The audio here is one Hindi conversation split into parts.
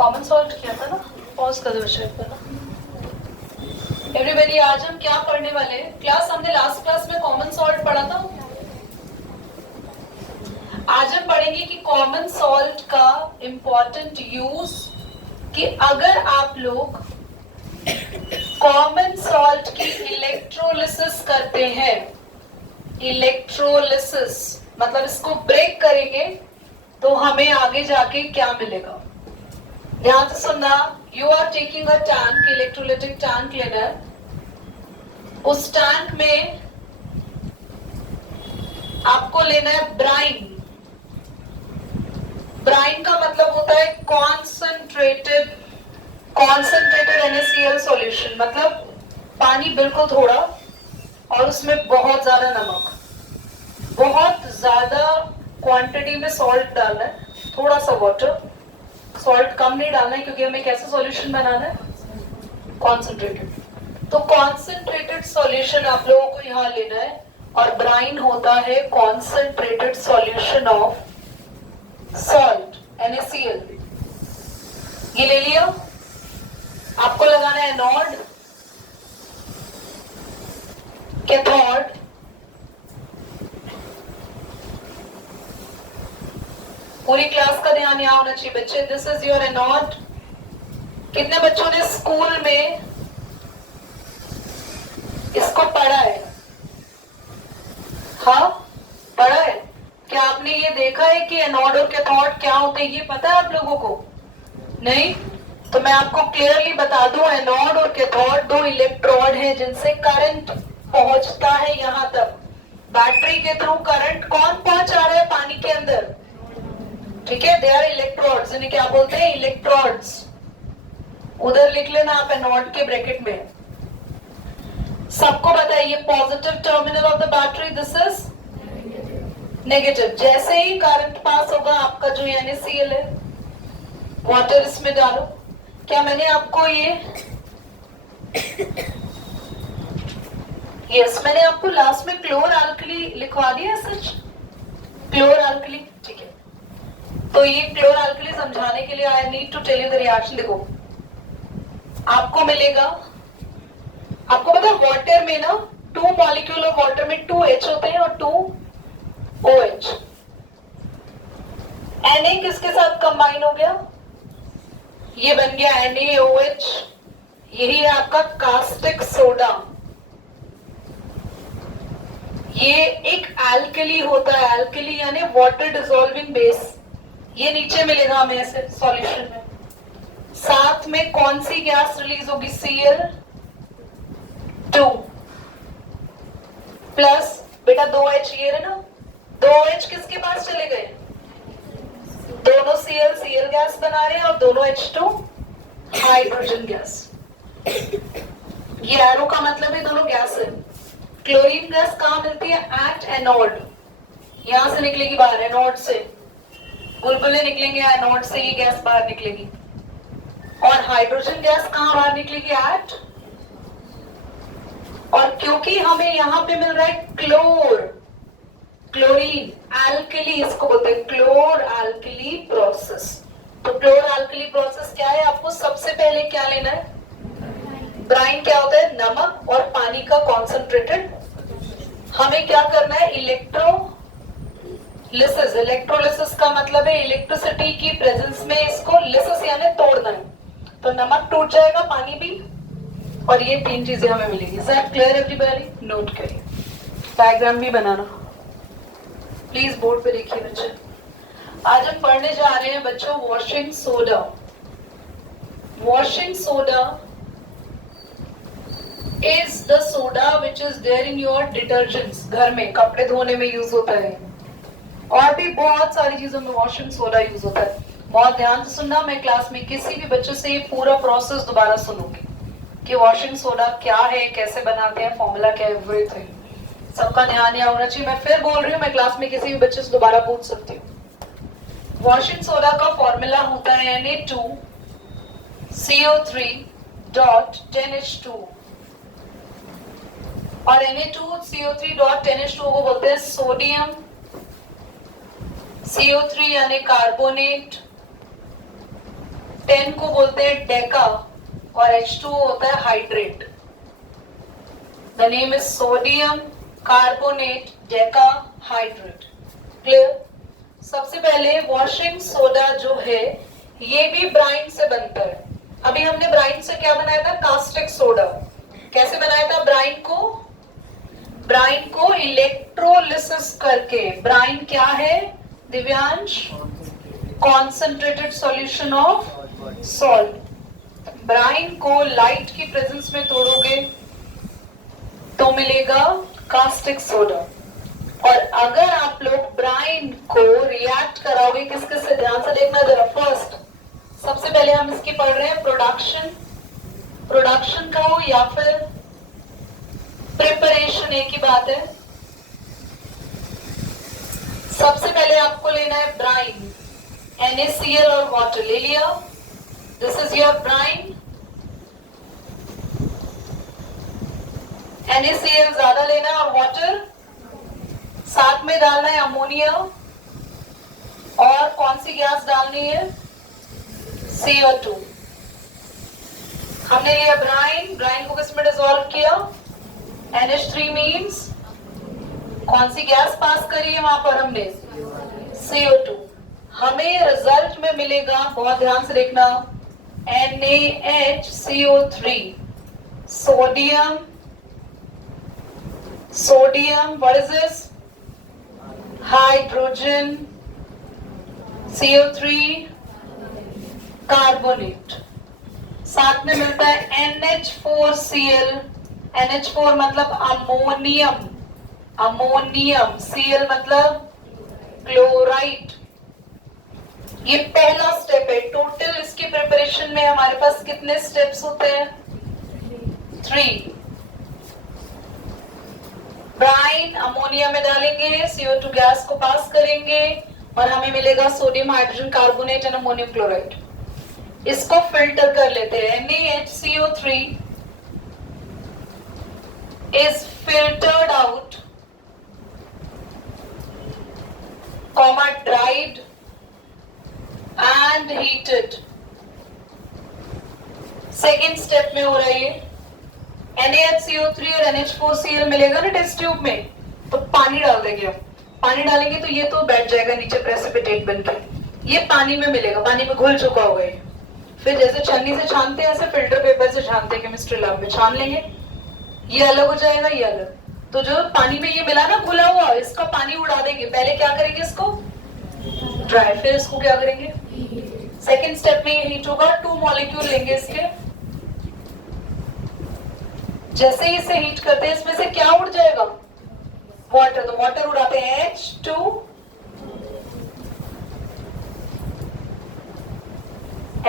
कॉमन सॉल्व किया था ना, पॉज कर दो बच्चे पर। एवरीबॉडी, आज हम क्या पढ़ने वाले हैं? क्लास हमने लास्ट क्लास में कॉमन सॉल्व पढ़ा था। आज हम पढ़ेंगे कि कॉमन सॉल्व का इंपॉर्टेंट यूज, कि अगर आप लोग कॉमन सॉल्ट की इलेक्ट्रोलिसिस करते हैं, इलेक्ट्रोलिसिस मतलब इसको ब्रेक करेंगे, तो हमें आगे जाके क्या मिलेगा? ध्यान से सुनना। You are taking a tank, electrolytic tank लेना है। उस टैंक में आपको लेना है ब्राइन। ब्राइन का मतलब होता है कॉन्सेंट्रेटेड NaCl सॉल्यूशन, मतलब पानी बिल्कुल थोड़ा और उसमें बहुत ज्यादा नमक, बहुत ज्यादा क्वांटिटी में सॉल्ट डालना है, थोड़ा सा वाटर। सॉल्ट कम नहीं डालना है क्योंकि हमें कैसे सॉल्यूशन बनाना है? कॉन्सेंट्रेटेड। तो कॉन्सेंट्रेटेड सॉल्यूशन आप लोगों को यहाँ लेना है, और ब्राइन होता है concentrated solution of salt NaCl। ये ले लिया। आपको लगाना है एनोड, कैथोड, पूरी क्लास का ध्यान यहाँ होना चाहिए बच्चे। This is your anode. कितने बच्चों ने स्कूल में इसको पढ़ा है? हाँ, पढ़ा है। क्या आपने ये देखा है कि एनोड और कैथोड क्या होते हैं? ये पता है आप लोगों को? नहीं? तो मैं आपको क्लियरली बता दूं, एनोड और कैथोड दो इलेक्ट्रोड हैं जिनसे करंट पहुंचता है यहां तक। बैटरी के थ्रू करंट कौन पहुंचा रहा है पानी के अंदर? ठीक है, दे आर इलेक्ट्रोड्स। इन्हें क्या बोलते हैं? इलेक्ट्रोड्स। उधर लिख लेना आप एनोड के ब्रैकेट में। सबको पता है ये positive terminal of the battery, this is negative. जैसे ही करंट पास होगा, आपका जो NaCl है, वाटर इसमें डालो। क्या मैंने आपको मैंने आपको लास्ट में क्लोर अल्कली लिखवा दिया है सच? क्लोर अल्कली, ठीक है। तो ये क्लोर अल्कली समझाने के लिए I need to tell you the reaction. देखो, आपको मिलेगा, आपको पता है वाटर में ना 2 मॉलिक्यूल ऑफ वाटर में 2 H होते हैं और 2 OH। Na किसके साथ कंबाइन हो गया? ये बन गया NaOH। यही है आपका कास्टिक सोडा। ये एक एल्कली होता है, एल्कली यानी वाटर डिसॉल्विंग बेस। ये नीचे मिलेगा हमें ऐसे सॉल्यूशन में। साथ में कौन सी गैस रिलीज होगी? Cl2 प्लस बेटा 2H ये है ना, 2H किसके पास चले गए? दोनों Cl गैस बना रहे हैं और दोनों H2 हाइड्रोजन गैस। ये एरो का मतलब है दोनों गैस है। क्लोरीन गैस कहां मिलती है? At anode. यहां से निकलेगी बाहर, एनोड से बुलबुले निकलेंगे, एनोड से ये गैस बाहर निकलेगी। और हाइड्रोजन गैस कहां बाहर निकलेगी? एट। और क्योंकि हमें यहां पे मिल रहा है क्लोरीन एल्कली, इसको बोलते हैं क्लोर एल्कली प्रोसेस। तो क्लोर एल्कली प्रोसेस क्या है? आपको सबसे पहले क्या लेना है? ब्राइन क्या होता है? नमक और पानी का कॉन्सेंट्रेटेड। हमें क्या करना है? इलेक्ट्रोलिसिस। इलेक्ट्रोलिसिस का मतलब है इलेक्ट्रिसिटी की प्रेजेंस में इसको लिसिस यानी तोड़ना है। तो नमक टूट जाएगा, पानी भी, और ये 3 चीजें हमें मिलेगी। That clear everybody? नोट करिए, डायग्राम भी बनाना प्लीज, बोर्ड पे लिखिए बच्चे। आज हम पढ़ने जा रहे हैं बच्चों washing soda. Washing soda is the soda which is there in your detergents। घर में कपड़े धोने में यूज होता है, और भी बहुत सारी चीजों में वॉशिंग सोडा यूज होता है। बहुत ध्यान से सुनना, मैं क्लास में किसी भी बच्चे से ये पूरा प्रोसेस दोबारा सुनूंगी कि वॉशिंग सोडा क्या है, कैसे बनाते हैं, फॉर्मूला क्या है, एवरीथिंग। सबका ध्यान यहाँ होना चाहिए। मैं फिर बोल रही हूँ, मैं क्लास में किसी भी बच्चे से दोबारा पूछ सकती हूँ। वॉशिंग सोडा का फॉर्मूला होता है Na2CO3.10H2, और Na2CO3.10H2 को बोलते हैं सोडियम CO3 यानी कार्बोनेट 10 को बोलते हैं डेका और H2O होता है hydrate. The name is sodium carbonate Deka hydrate. Clear? सबसे पहले वॉशिंग सोडा जो है ये भी ब्राइन से बनता है। अभी हमने ब्राइन से क्या बनाया था? Caustic soda. कैसे बनाया था ब्राइन को? ब्राइन को इलेक्ट्रोलिसिस करके। ब्राइन क्या है Divyansh? Concentrated solution of salt. Brine को लाइट की प्रेजेंस में तोड़ोगे तो मिलेगा कास्टिक सोडा। और अगर आप लोग ब्राइन को रिएक्ट कराओगे किसके से? ध्यान से देखना जरा। फर्स्ट सबसे पहले हम इसकी पढ़ रहे हैं प्रोडक्शन का हो या फिर प्रिपरेशन, एक ही बात है। सबसे पहले आपको लेना है ब्राइन, NaCl और वाटर ले लिया। This is your brine. NaCl ज्यादा लेना और वाटर साथ में डालना है अमोनिया। और कौन सी गैस डालनी है? CO2। हमने लिया ब्राइन को किस में डिसॉल्व किया? NH3 मीन्स कौन सी गैस पास करी है वहां पर हमने? CO2। हमें रिजल्ट में मिलेगा, बहुत ध्यान से देखना, NaHCO3। Sodium what is this? Hydrogen, CO3 carbonate. साथ में मिलता है NH4Cl। NH4 मतलब अमोनियम, Cl मतलब क्लोराइड। ये पहला स्टेप है। टोटल इसकी प्रिपरेशन में हमारे पास कितने स्टेप्स होते हैं? 3। ब्राइन अमोनिया में डालेंगे, CO2 गैस को पास करेंगे और हमें मिलेगा sodium hydrogen carbonate and ammonium chloride. इसको फिल्टर कर लेते हैं। NaHCO3 is filtered out, dried and heated। Second step में हो रहा है ये। NaHCO3 और NH4Cl मिलेगा ना टेस्ट ट्यूब में, तो पानी डाल देंगे। अब पानी डालेंगे तो ये तो बैठ जाएगा नीचे प्रेसिपिटेट बनके, ये पानी में मिलेगा, पानी में घुल चुका होगा ये। फिर जैसे छन्नी से छानते हैं ऐसे फिल्टर पेपर से छानते हैं केमिस्ट्री लैब में, छान लेंगे, ये अलग हो जाएगा, ये अलग। तो जो पानी में ये मिला ना घुला हुआ, इसका पानी उड़ा देंगे। पहले क्या करेंगे? इसको ड्राई, फिर इसको क्या करेंगे? सेकेंड स्टेप में ये हीट होगा। 2 मॉलिक्यूल लेंगे इसके। जैसे ही इसे हीट करते हैं इसमें से क्या उड़ जाएगा? वाटर। तो वाटर उड़ाते हैं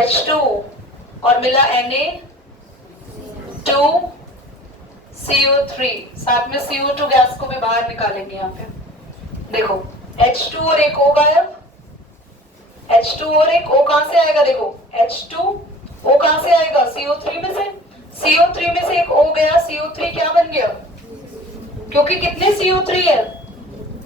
H2 और मिला Na2CO3। साथ में CO2 गैस को भी बाहर निकालेंगे। यहाँ पे देखो H2 और एक O गायब, H2 और एक O कहां से आएगा? देखो H2O कहां से आएगा? CO3 में से। CO3 में से एक O गया, CO3 क्या बन गया? क्योंकि कितने CO3 है?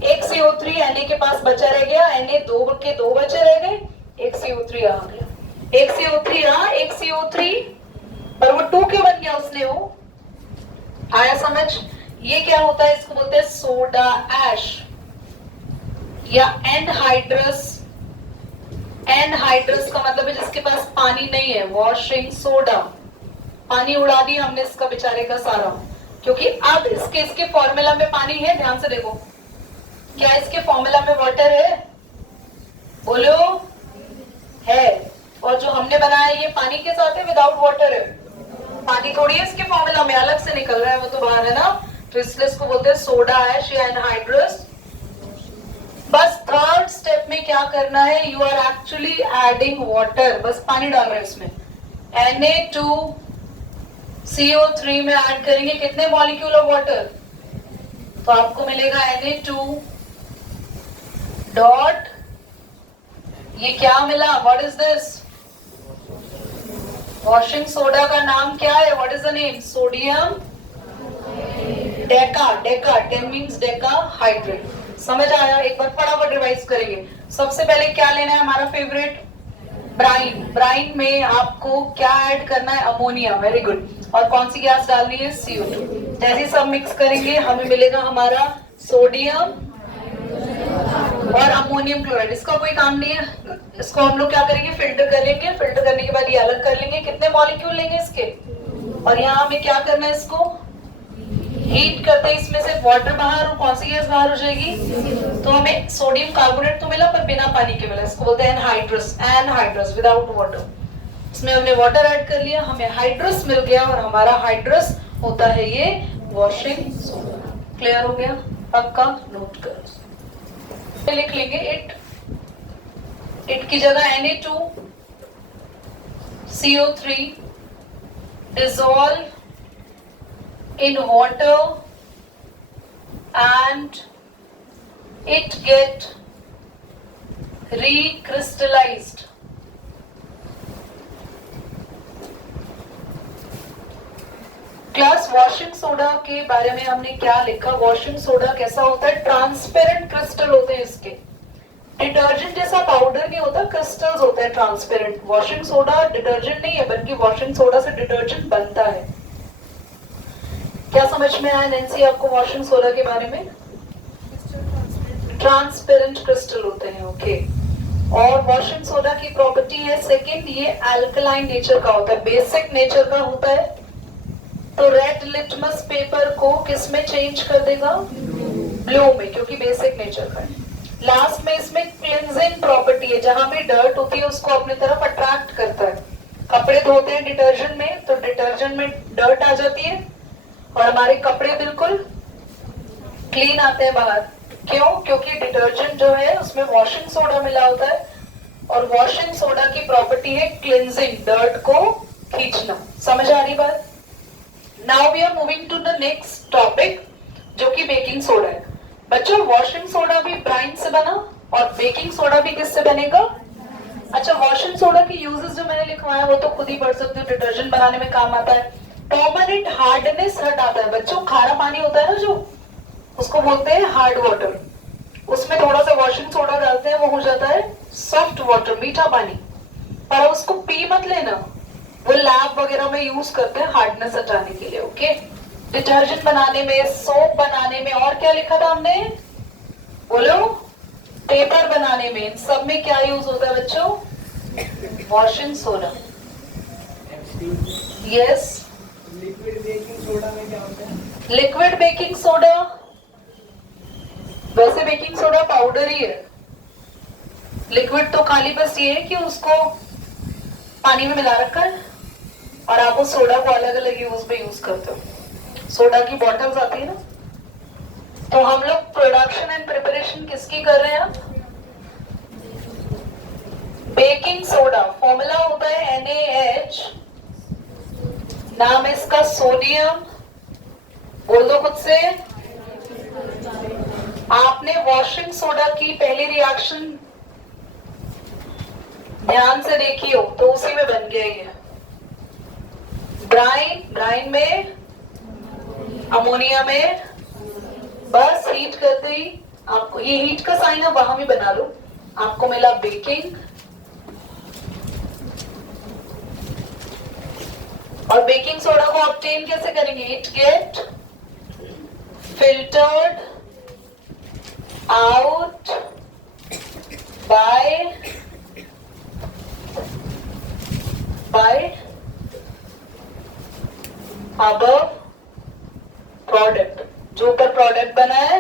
एक CO3 Na के पास बचा रह गया, Na 2 के 2 बचे रह गए, एक CO3 आ गया। एक CO3 रहा, एक CO3, पर वो 2 क्यों बन गया? उसने वो आया समझ? ये क्या होता है? इसको बोलते हैं सोडा ऐश या एनहाइड्रस। एनहाइड्रस का मतलब है जिसके पास पानी नहीं है, वॉशिंग सोडा। पानी उड़ा दिया हमने इसका बेचारे का सारा, क्योंकि अब इसके फॉर्मूला में पानी है। ध्यान से देखो, क्या इसके फॉर्मूला में वाटर है? बोलो है। और जो हमने बनाया ये पानी के साथ है, विदाउट वाटर है। पानी थोड़ी है इसके फॉर्मूला में, अलग से निकल रहा है, वो तो बाहर है ना। तो इसलिए इसको बोलते हैं सोडा ऐश या एनहाइड्रस। बस थर्ड स्टेप में क्या करना है? You are actually adding water. बस पानी डाल रहे हैं इसमें। Na2CO3 में ऐड करेंगे कितने मॉलिक्यूल ऑफ वाटर? तो आपको मिलेगा Na2 डॉट, ये क्या मिला? What is this? Washing soda का नाम क्या है? What is the name? Sodium Deka. 10 means Deka hydrate. समझ आया? एक बार फटाफट रिवाइज करेंगे। सबसे पहले क्या लेना है? हमारा फेवरेट ब्राइन में आपको क्या ऐड करना है? अमोनिया। Very good. और कौन सी गैस डालनी है? CO2। जैसे सब मिक्स करेंगे हमें मिलेगा हमारा सोडियम और अमोनियम क्लोराइड। इसका कोई काम नहीं है, इसको हम लोग क्या करेंगे? फिल्टर कर लेंगे। फिल्टर करने के बाद ये अलग कर लेंगे। कितने मॉलिक्यूल लेंगे इसके? और यहाँ हमें क्या करना है? इसको हीट करते हैं, इसमें से वाटर बाहर और कौन सी गैस बाहर हो जाएगी? तो हमें सोडियम कार्बोनेट तो मिला पर बिना पानी के मिला, इसको बोलते हैं एनहाइड्रस विदाउट वाटर। इसमें हमने वाटर ऐड कर लिया, हमें हाइड्रस मिल गया और हमारा हाइड्रस होता है ये वॉशिंग सोडा। क्लियर हो गया? पक्का नोट करो। लिख लेंगे इट की जगह Na2 CO3 dissolve in water and it get recrystallized. Class washing soda के बारे में हमने क्या लिखा? वॉशिंग सोडा कैसा होता है? ट्रांसपेरेंट क्रिस्टल होते हैं इसके। डिटर्जेंट जैसा पाउडर नहीं होता, क्रिस्टल्स होते हैं ट्रांसपेरेंट। वॉशिंग सोडा डिटर्जेंट नहीं है, बल्कि वॉशिंग सोडा से डिटर्जेंट बनता है। क्या समझ में आया नैन्सी आपको वॉशिंग सोडा के बारे में? ट्रांसपेरेंट क्रिस्टल होते हैं। ओके। और वॉशिंग सोडा की प्रॉपर्टी है सेकंड, ये अल्कलाइन नेचर का होता है, बेसिक नेचर का होता है। तो रेड लिटमस पेपर को किस में चेंज कर देगा? ब्लू में, क्योंकि बेसिक नेचर का है। लास्ट में इसमें क्लींजिंग प्रॉपर्टी है, जहां भी डर्ट होती है उसको अपनी तरफ अट्रैक्ट करता है। कपड़े धोते हैं डिटर्जेंट में, तो डिटर्जेंट में डर्ट आ जाती है और हमारे कपड़े बिल्कुल क्लीन आते हैं बाहर। क्यों? क्योंकि डिटर्जेंट जो है उसमें वॉशिंग सोडा मिला होता है और वॉशिंग सोडा की प्रॉपर्टी है क्लींजिंग, डर्ट को खींचना। समझ आ रही बात? Now we are moving to the next topic, जो कि बेकिंग सोडा है। बच्चों वॉशिंग सोडा भी ब्राइन से बना और बेकिंग सोडा भी किससे बनेगा? अच्छा, वॉशिंग सोडा की यूजेस जो मैंने लिखवाया वो तो खुद ही पढ़ सकते हो। डिटर्जेंट बनाने में काम आता है, परमानेंट हार्डनेस हटाता है। बच्चों खारा पानी होता है ना जो, उसको बोलते हैं हार्ड वाटर। उसमें थोड़ा सा वॉशिंग सोडा डालते हैं, वो हो जाता है सॉफ्ट वाटर, मीठा पानी। पर उसको पी मत लेना, वो लैब वगैरह में यूज करते हैं हार्डनेस हटाने के लिए। ओके। डिटर्जेंट बनाने में, सोप बनाने में, और क्या लिखा था हमने? बोलो। पेपर बनाने में, सब में क्या यूज होता है बच्चों? Washing soda. Yes. Liquid baking soda में क्या होता है? लिक्विड बेकिंग सोडा, वैसे बेकिंग सोडा पाउडर ही है। लिक्विड तो खाली बस ये है कि उसको पानी में मिला रखा है और आप उस सोडा को अलग अलग यूज में यूज करते हो। सोडा की बॉटल्स आती है ना, तो हम लोग प्रोडक्शन एंड प्रिपरेशन किसकी कर रहे हैं? Baking soda. फॉर्मूला होता है NaH, नाम है इसका सोडियम। बोल दो खुद से। आपने वॉशिंग सोडा की पहली रिएक्शन ध्यान से देखी हो तो उसी में बन गया ये ब्राइन में, अमोनिया में। बस हीट करते ही आपको, ये हीट का साइन है वहां भी बना लो, आपको मिला बेकिंग। और बेकिंग सोडा को ऑब्टेन कैसे करेंगे? It get filtered out by above product. जो ऊपर प्रोडक्ट बना है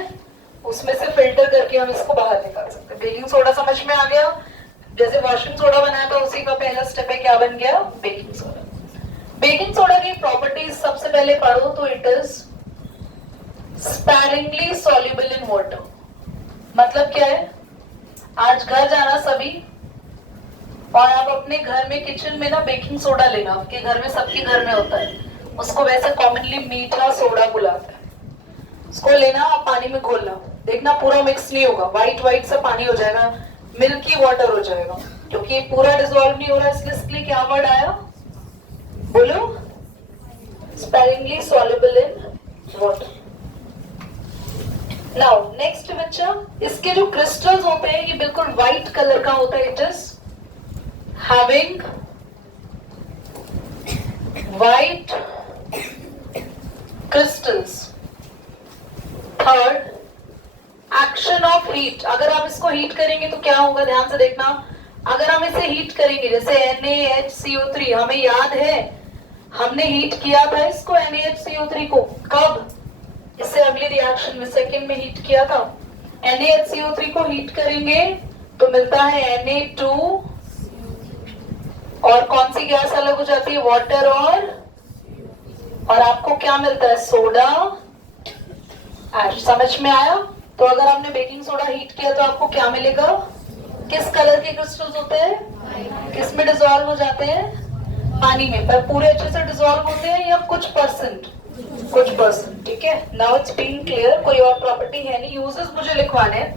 उसमें से फिल्टर करके हम इसको बाहर निकाल सकते हैं। बेकिंग सोडा समझ में आ गया? जैसे वॉशिंग सोडा बनाया था उसी का पहला स्टेप है, क्या बन गया? Baking soda. बेकिंग सोडा की प्रॉपर्टीज सबसे पहले पढ़ो तो it is sparingly soluble in water. मतलब क्या है? आज घर जाना सभी और आप अपने घर में किचन में ना बेकिंग सोडा लेना, आपके घर में, सबके घर में होता है। उसको वैसे कॉमनली मीठा सोडा बुलाते हैं। उसको लेना, आप पानी में घोलना, देखना पूरा मिक्स नहीं होगा, व्हाइट सा पानी हो जाएगा, मिल्की वाटर हो जाएगा, क्योंकि पूरा डिसॉल्व नहीं हो रहा। इसलिए क्या वर्ड आया? बोलो। Sparingly soluble in water. Now next बच्चा, इसके जो क्रिस्टल्स होते हैं ये बिल्कुल व्हाइट कलर का होता है। It is having white crystals. Third, action of heat. अगर आप इसको हीट करेंगे तो क्या होगा, ध्यान से देखना. अगर हम इसे हीट करेंगे, जैसे NaHCO3, हमें याद है हमने हीट किया था इसको NaHCO3 को कब, इससे अगली रिएक्शन में सेकंड में हीट किया था. NaHCO3 को हीट करेंगे तो मिलता है Na2, और कौन सी गैस अलग हो जाती है, वाटर, और आपको क्या मिलता है, सोडा ऐश. समझ में आया. तो अगर आपने बेकिंग सोडा हीट किया तो आपको क्या मिलेगा, किस कलर के क्रिस्टल्स होते हैं, किस में डिसॉल्व हो जाते हैं, पानी में. पर पूरे अच्छे से डिसॉल्व होते हैं या कुछ परसेंट, कुछ परसेंट. ठीक है, नाउ इट्स बीइंग क्लियर. कोई और प्रॉपर्टी है नहीं, यूजेस मुझे लिखवाने हैं,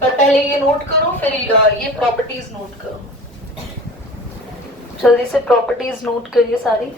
पर पहले ये नोट करो, फिर ये प्रॉपर्टीज नोट करो. जल्दी से प्रॉपर्टीज नोट करिए सारी.